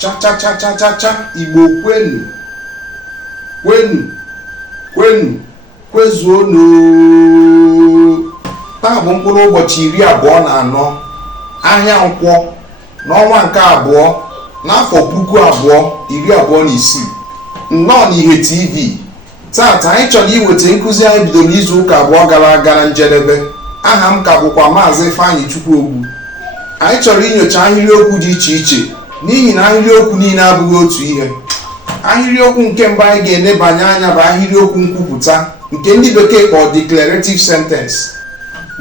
cha cha cha cha cha cha. Igbo kwenu kwenu kwenu kwezuonu. Taa bụ mkpụrụ ụbọchị 24 ahịa Nkwọ n'ọnwa nke abụọ n'afọ 2026. Nnọọ n'Ihe TV. Taata anyị chọrọ iweta nkụzi anyị bidoro izu ụka abụọ gara aga na njedebe. Aha m ka bụkwa Maazị Ifeanyị Chukwuogbu. Anyị chọrọ inyocha ahịrịokwu dị iche iche n'ihi na ahịrịokwu niile abụghị otu ihe. Ahịrịokwu nke mbụ anyị ga-enebanye anya bụ ahịrịokwu nkwupụta nke ndị bekee kpọrọ declarative sentence.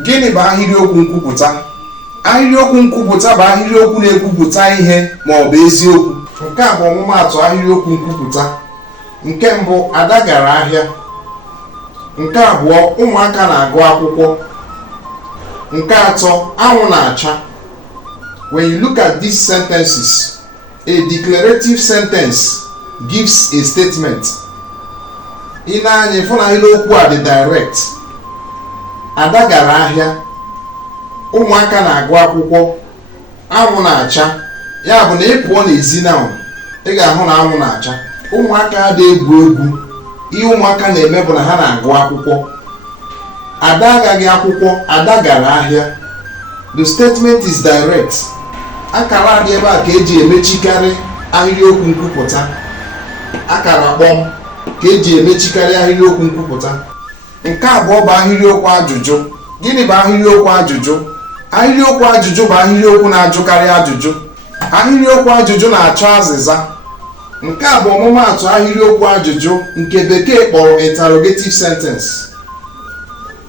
Gịnị bụ ahịrịokwu nkwupụta? Ahịrịokwu nkwupụta bụ ahịrịokwu na-ekwupụta ihe ma ọ bụ eziokwu. Nke a bụ ọmụmaatụ ahịrịokwu nkwupụta. Nke mbụ, Ada gara ahịa. Nke abụọ, ụmụaka na-agụ akwụkwọ. Nke atọ, anwụ na-acha. When you look at these sentences, a declarative sentence gives a statement. Ị na-anya ịfụ na ahịrịokwu a dị direct. Ada gara ahịa, ụmụaka na-agụ akwụkwọ, anwụ na-acha. Ya bụ na ị pụọ n'ezi now, ị ga-ahụ na anwụ na-acha. Ụmụaka adịghị egwu egwu. Ihe ụmụaka na-eme bụ na ha na-agụ akwụkwọ. Ada agaghị akwụkwọ, Ada gara ahịa. The statement is direct. Akara dị ebe a ka eji emechikarị ahịrịokwu nkwupụta. Akara kpọm ka eji emechikarị ahịrịokwu nkwupụta. Nke abụọ bụ ahịrịokwu ajụjụ. Gịnị bụ ahịrịokwu ajụjụ? Ahịrịokwu ajụjụ bụ ahịrịokwu na-ajụkarị ajụjụ. Ahịrịokwu ajụjụ na-achọ azịza. Nke a bụ ọmụmaatụ ahịrịokwu ajụjụ nke bekee kpọrọ interrogative sentence.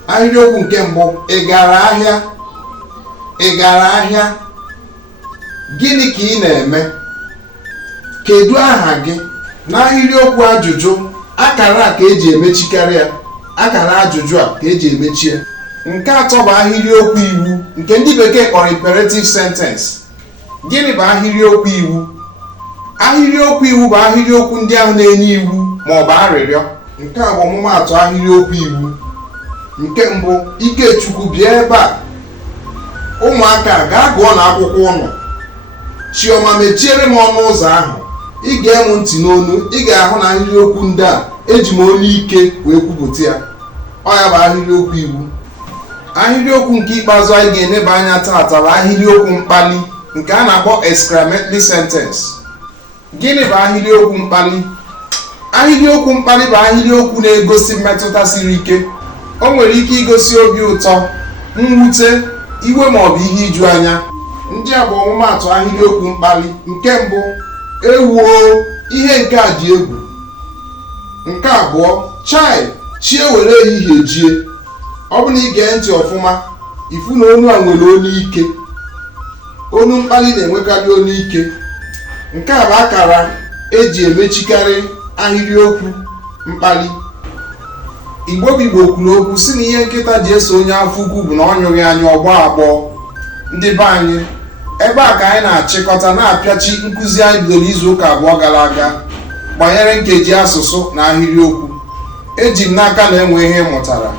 Ahịrịokwu nke mbụ, ị gara ahịa? Ị gara ahịa? Gịnị ka ị na-eme? Kedu aha gị? N'ahịrịokwu ajụjụ, akara a ka eji emechikarị ya. Akara ajụjụ a ka eji emechi ya. Nke atọ bụ ahịrịokwu iwu nke ndị bekee kpọrọ imperative sentence. Gịnị bụ ahịrịokwu iwu? Ahịrịokwu iwu bụ ahịrịokwu ndị ahụ na-enye iwu ma ọ bụ arịrịọ. Nke a bụ ọmụmaatụ ahịrịokwu iwu. Nke mbụ, Ikechukwu bịa ebe a. Ụmụaka gaa gụọ n'akwụkwọ ụnụ. Chioma mechiere m ọnụ ụzọ ahụ. Ị ga-emu ntị n'onu, ị ga-ahụ na ahịrịokwu ndị a eji m olu ike wee kwupụta ya. Ọ ya bụ ahịrịokwu iwu. Ahịrịokwu nke ikpeazụ anyị ga-eneba anya taata bụ ahịrịokwu mkpali nke a na-akpọ exclamatory sentence. Gịnị bụ ahịrịokwu mkpali? Ahịrịokwu mkpali bụ ahịrịokwu na-egosi mmetụta siri ike. O nwere ike igosi obi ụtọ, mwute, iwe ma ọ bụ ihe iju anya. Ndị a bụ ọmụmaatụ ahịrịokwu mkpali. Nke mbụ, ewuo, ihe nke a dị egwu. Nke abụọ, chai, chi ewere ehihie jie. Ọ bụ na ị gee ntị ọfụma, ifu na onu a nwere olu ike. Onu mkpali na-enwekarị olu ike. Nke a bụ akara eji emechikarị ahịrịokwu mkpali. Igbo bụ Igbo kwuru okwu sị na ihe nkịta ji eso onye afọ ukwu bụ na ọ nyụghị anya ọgbọ agbọ. Ndị be anyị, ebe a ka anyị na-achịkọta na-apịachi nkụzi anyị bidoro izu ụka abụọ gara aga banyere nkeji asụsụ na ahịrịokwu. Eji m n'aka na enwe ihe mụtara.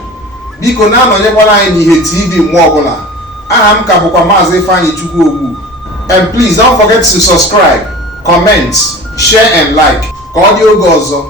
Biko na-anọnyekwara anyị n'Ihe TV mgbe ọbụla. Aha m ka bụkwa Maazị Ifeanyị Chukwuogbu. And please don't forget to subscribe, comment, share and like. Ka ọ dị oge ọzọ.